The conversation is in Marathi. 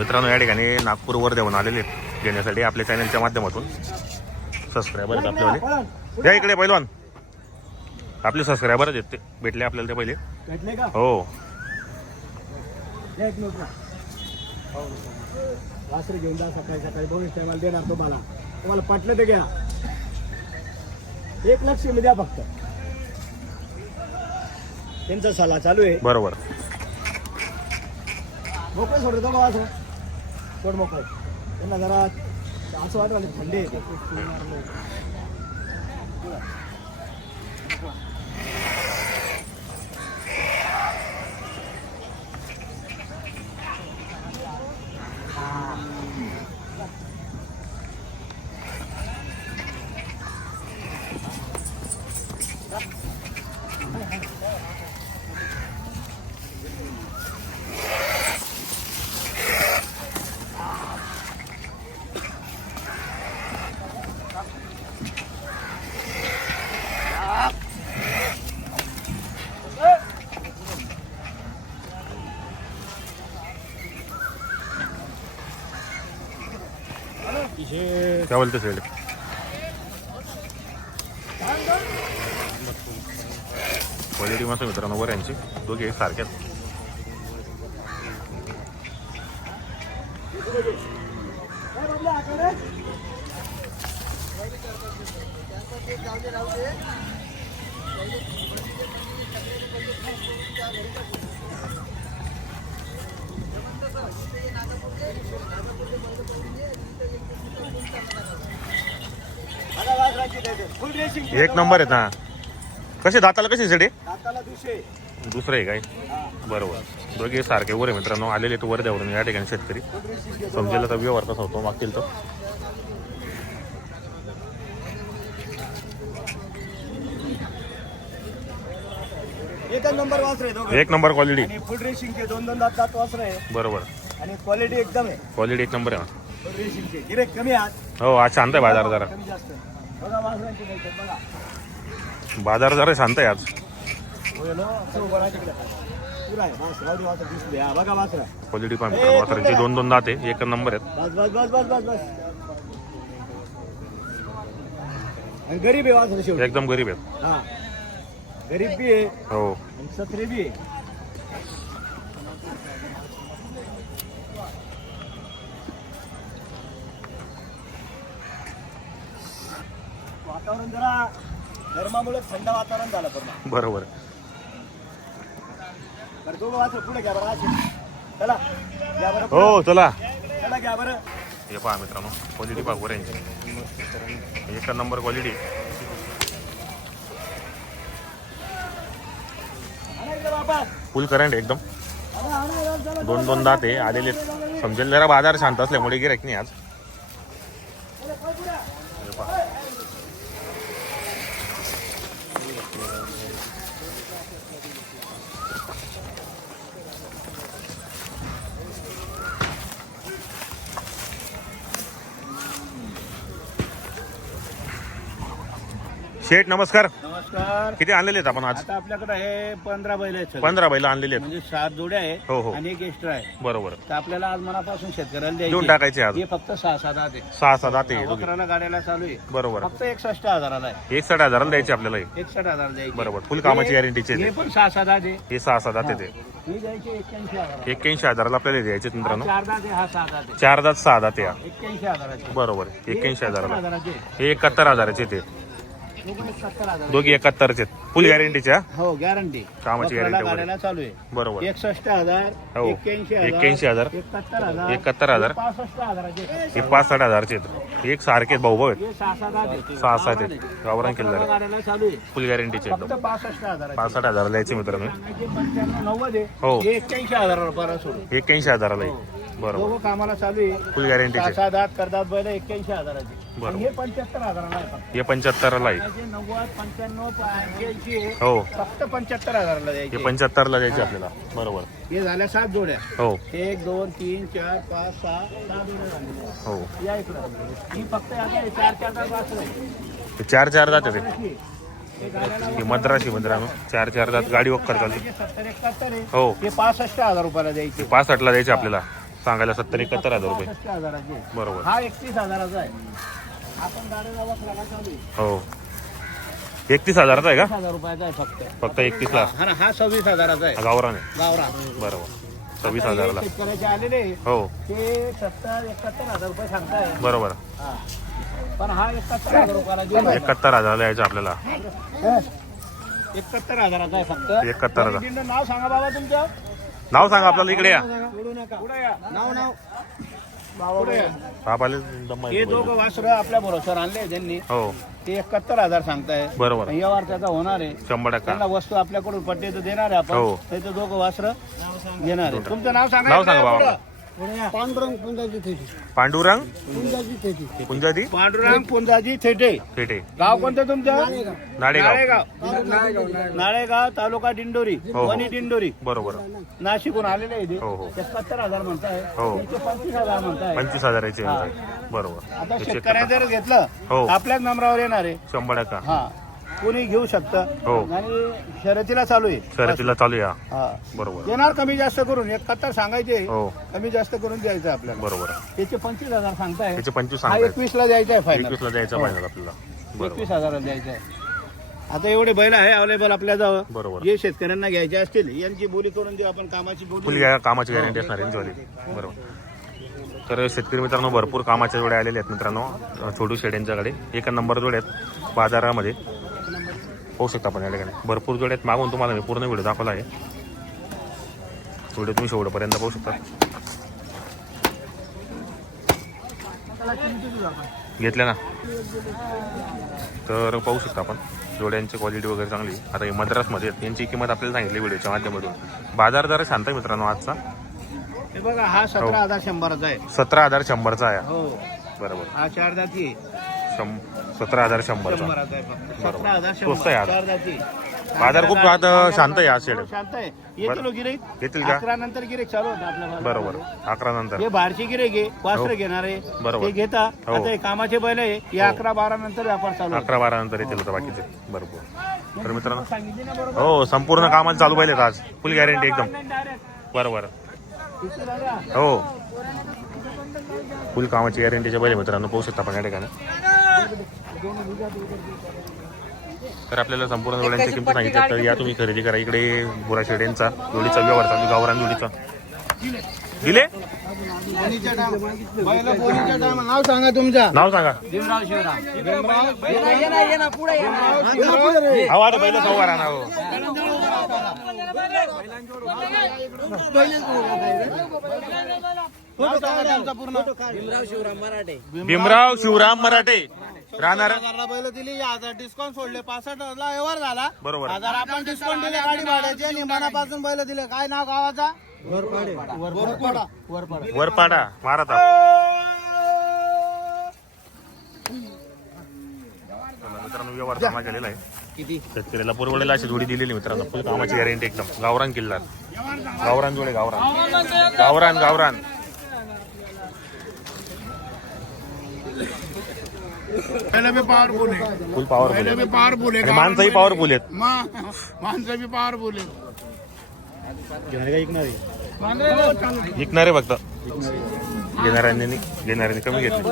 मित्रांनो या ठिकाणी नागपूरवर देऊन आलेले आहेत. घेण्यासाठी आपल्या चॅनलच्या माध्यमातून. सबस्क्रायबर आहेत आपल्यावाले या इकडे पहिलवान आपले सबस्क्रायबर आहेत ते. भेटले आपल्याला ते पहिले. भेटले का? हो. वासरे घेऊन जा सकाळी सकाळी टायमाला देणार तुम्हाला. तुम्हाला पटलं ते घ्या. एक लक्ष मी द्या फक्त. त्यांचा सल्ला चालू आहे. बरोबर. मोकळे सोडतो वासर तोड मोकळे. त्यांना जरा असं वाटलं थंडी येते क्या बोलते साईड क्वालिटी मस्त मित्रांनो वर यांची. दोघे सारख्याच. एक नंबर आहेत ना कसे दाताला कसे सेडे दाताला दुसरे. दुसरं आहे काय? बरोबर. दोघे सारखे वर आहे मित्रांनो. आलेले तो वर द्यावरून या ठिकाणी शेतकरी. समजेल तर व्यवहार कसा होतो मागतील तर. एक नंबर क्वालिटी आणि फुल रेसिंगचे दोन दोन दात दात वासर आहे बरोबर. आणि क्वालिटी एकदम आहे. क्वालिटी एक नंबर आहे ना. फुल रेसिंगचे गिरेक कमी आहात. हो आज शांत आहे बाजार जरा. बाजार जरा शांत आहे आज. क्वालिटी पण वासरांची दोन दोन दात आहे. एक नंबर आहेत. गरीब आहे एकदम गरीब आहेत. हा. गरीब बी आहे. हो. सत्रे बी आहे. वातावरण जरा गरमामुळे थंड वातावरण झालं पूर्ण. बरोबर. तर दोघं वाचलं पुढे घ्या बरं असे चला घ्या बरं हो चला. पुढं. चला घ्या बरं. हे पहा मित्रांनो क्वालिटी पहा यांची एक नंबर क्वालिटी आणा इकडे बाबा फुल करंट एकदम. आणा, आणा, चला, दोन दोन दात आहे आलेले समजेल जरा बाजार शांत असल्यामुळे गिरायक नाही आज. शेठ नमस्कार. नमस्कार. किती आणलेले आहेत आपण आज? आता आपल्याकडे हे पंधरा बैल आहेत सगळे. पंधरा बैल आणलेले आहेत. म्हणजे सात जोड्या हो, हो. आहे आणि एक एक्स्ट्रा आहे. बरोबर. तर आपल्याला आज मनापासून शेतकऱ्याला देऊन द्यायचे टाकायचे आज. हे फक्त सहा सात आहे सहा सहा दाते आहे. दोघे वखराला गाड्याला चालू आहे. बरोबर. फक्त एकसष्ट हजाराला आहे. एकसठ हजाराला द्यायचे आपल्याला हे. एकसष्ट हजार द्यायचे. बरोबर. फुल कामाची गॅरंटीचे हे ते पण सहा सात आहे. हे सहा सहा दाते ते हे. द्यायचे एक्क्याऐंशी हजार एक्क्याऐंशी हजाराला आपल्याला द्यायचे मित्रांनो. चार दात आहे हा सहा दात आहे. चार दात सहा दाते या एक्क्याऐंशी हजाराचे. बरोबर. हे एक्क्याऐंशी हजाराला. हजाराचे. हे एकाहत्तर हजाराचे ते दोघी एकाहत्तरचे फुल गॅरंटीचे हो? गॅरंटी कामाची. गाड्याला चालू आहे. बरोबर. एकसष्ट हजार हो. एक्क्याऐंशी हजार. एकाहत्तर हजार हजार. पासष्ट हजाराचे हे पाच साठ हजारचे आहेत. एक सारखे भाऊ भाऊ आहेत हे सहा सात आहेत. गावरान केलं वखराला जरा गाड्याला चालू आहे. फुल गॅरंटीचे पासष्ट हजार पाच साठ हजाराला द्यायचे मित्रांनो हो. हे एक्क्याऐंशी हजार एक्क्याऐंशी हजाराला दोघं कामाला चालू आहे. फुल गॅरंटीचे सहा सात बैल एक्क्याऐंशी हजाराचे. बरोबर. आणि हे पंच्याहत्तर हजाराला आहे फक्त. हे पंच्याहत्तरला आहे नव्वद पंच्याण्णव ऐंशी आहे. हो. फक्त पंच्याहत्तर हजाराला हे द्यायचे. पंच्याहत्तरला द्यायचे आपल्याला. बरोबर. हे झाल्या सात जोड्या. हो. एक दोन तीन चार पाच सहा सहा जोड्या झालेल्या. हो. या इकडं. ही फक्त आता हे चार चार तास वाचलं चार चार हे गाड्याला हे मद्राशी मित्रांनो. चार चार दात गाडी वक करतात जे सत्तर एकाहत्तर आहे हो. हे पासष्ट हजार रुपयाला द्यायचे. पासष्टला द्यायचे आपल्याला. सांगायला सत्तर एकाहत्तर हजार रुपये. हजाराचे. बरोबर. हा एकतीस हजाराचा आहे. आपण गाड्या लागा चालू आहे. हो. एकतीस हजाराचा आहे का? हजार रुपयाचा आहे फक्त. फक्त एकतीसला. हा ना, हा सव्वीस हजाराचा आहे. गावरान आहे. गावरा बरोबर. सव्वीस हजाराला. शेतकऱ्याचे आलेले हो. ते सत्तर एकाहत्तर हजार रुपये सांगताय. बरोबर. हा. पण हा एकाहत्तर हजार रुपयाला. एकाहत्तर हजार द्यायचं आपल्याला. एकाहत्तर हजाराचा आहे फक्त. 71 हजार. नाव सांगा बाबा तुमचं. नाव सांगा आपल्याला इकडे या. नका नाव नाव हे दोघं वासर आपल्या भरोश्यावर आणले त्यांनी हो. ते एकाहत्तर हजार सांगताय. बरोबर. व्यवहार त्याचा होणार आहे. शंभर टक्का. वस्तू आपल्याकडून पट्टे तर देणार आहे हो. आपण त्याचं दोघं वासर घेणार आहे. तुमचं नाव सांगा नाव सांगा बाबा. पांडुरंग पुंजाजी थेटी. पांडुरंग? पुंजाजी थेटी. पुंजादी पांडुरंग पुंजाजी थेटे. गाव कोणतं तुमचं? नाडेगाव नाळेगाव. नाळेगाव. तालुका दिंडोरी हो. वणी दिंडोरी. बरोबर. नाशिकहून आलेले आहे हो, हो. एकाहत्तर हजार म्हणताय. हो. पंचवीस हजार म्हणताय. पंचवीस हजाराचे बरोबर. आता check करा. जर घेतलं हो. आपल्याच नंबरावर येणार आहे. शंभर टक्का. हा. कोणी घेऊ शकतं. हो. आणि शर्यतीला चालू आहे. शर्यतीला चालू या हा. बरोबर. देणार कमी जास्त करून एक कत्तर सांगायचे हो. कमी जास्त करून द्यायचं आपल्याला. बरोबर. त्याचे पंचवीस हजार सांगताय. त्याचे पंचवीस हा सांगतायत. एकवीस ला द्यायचा आहे फायनल एकवीसला द्यायचं हो. पाहिजे आपल्याला. बरोबर. एकवीस हजार द्यायचा आहे. आता एवढे बैल आहे अवेलेबल आपल्याजवळ बरोबर. जे शेतकऱ्यांना घ्यायचे असतील यांची बोली करून देऊ आपण कामाची फुल बोली या कामाची गॅरंटी असणार यांचीवाली बरोबर. तर शेतकरी मित्रांनो भरपूर कामाच्या जोड्या आलेल्या आहेत मित्रांनो. छोटू शेड यांच्याकडे. एक नंबर जोड्या आहेत बाजारामध्ये. पाहू शकता आपण या ठिकाणी. भरपूर जोड्या आहेत. मागून तुम्हाला मी पूर्ण व्हिडिओ दाखवला आहे. व्हिडिओ तुम्ही शेवटपर्यंत पाहू शकता. घेतल्या ना? तर पाहू शकता आपण. जोड्यांची क्वालिटी वगैरे चांगली. आता हे मद्रासमध्ये यांची किंमत आपल्याला सांगितली व्हिडिओच्या माध्यमातून. बाजार जरा शांत आहे मित्रांनो आजचा. हे बघा हा सतरा हजार शंभराचा आहे. सतरा हजार शंभरचा आहे. हो. बरोबर. हा चार जाती आहे. शं सतरा हजार शंभरचा. बरोबर. स्वस्त आहे आज. बाजार खूप आता शांत आहे आज शेड. शांत आहे. येतील हो येतील का? अकरा नंतर गिरेक चालू होतं आपल्या. बरोबर. अकरा नंतर. हे बाहेरचे गिरेक आहे. हो. वास्त्र घेणार आहे. बरोबर. ते घेता. हो. आता हे कामाचे बैल आहे. हे अकरा बारा नंतर व्यापार चालू होतो. अकरा बारा नंतर येतील होतं बाकीचे. बरोबर. तर मित्रांनो सांगितली ना बरोबर? हो संपूर्ण कामाला चालू पाहिजे आज. फुल गॅरंटी एकदम. बरोबर. किती? हो. फुल कामाची गॅरंटीच्या पहिले मित्रांनो. पाहू शकता आपण या ठिकाणी. तर आपल्याला संपूर्ण जोड्यांची किंमत सांगितलं तर या तुम्ही खरेदी करा. इकडे बुरा शेड्यांचा जोडीचा व्यवहार चालू गावरान जोडीचा. दिले? नाव सांगा तुमचा. नाव सांगा. भीमराव शिवराम. आता पहिलं सव्वा राहणार हो. नाव सांगा तुमचा पूर्ण. भीमराव शिवराम मराठे. राहणार? हजारला बैल दिली हजार डिस्काउंट सोडले पासष्ट हजारला व्यवहार झाला. बरोबर. हजार आपण डिस्काउंट दिले गाडी भाड्याचे आणि मनापासून बैल दिले काय नाव गावाचा? वरपाडा. वरपाडा. वरपाडा. महाराज मित्रांनो व्यवहार जमा केलेला आहे. किती? शेतकऱ्याला पुरवलेला अशी जोडी दिलेली मित्रांनो. फुल कामाची गॅरंटी एकदम. गावरान किल्ला गावरान जोडे गावरान. गावरान गावरान. पहिले बी पॉवरफुल आहे फुल पॉवरफुल पहिले बी आहे पॉवरफुल आहे आणि माणसंही पॉवरफुल आहेत मा- माणसं बी पॉवरफुल आहे विकणारे? फक्त। घेणाऱ्यांनी नाही, घेणाऱ्यांनी कमी घेतले.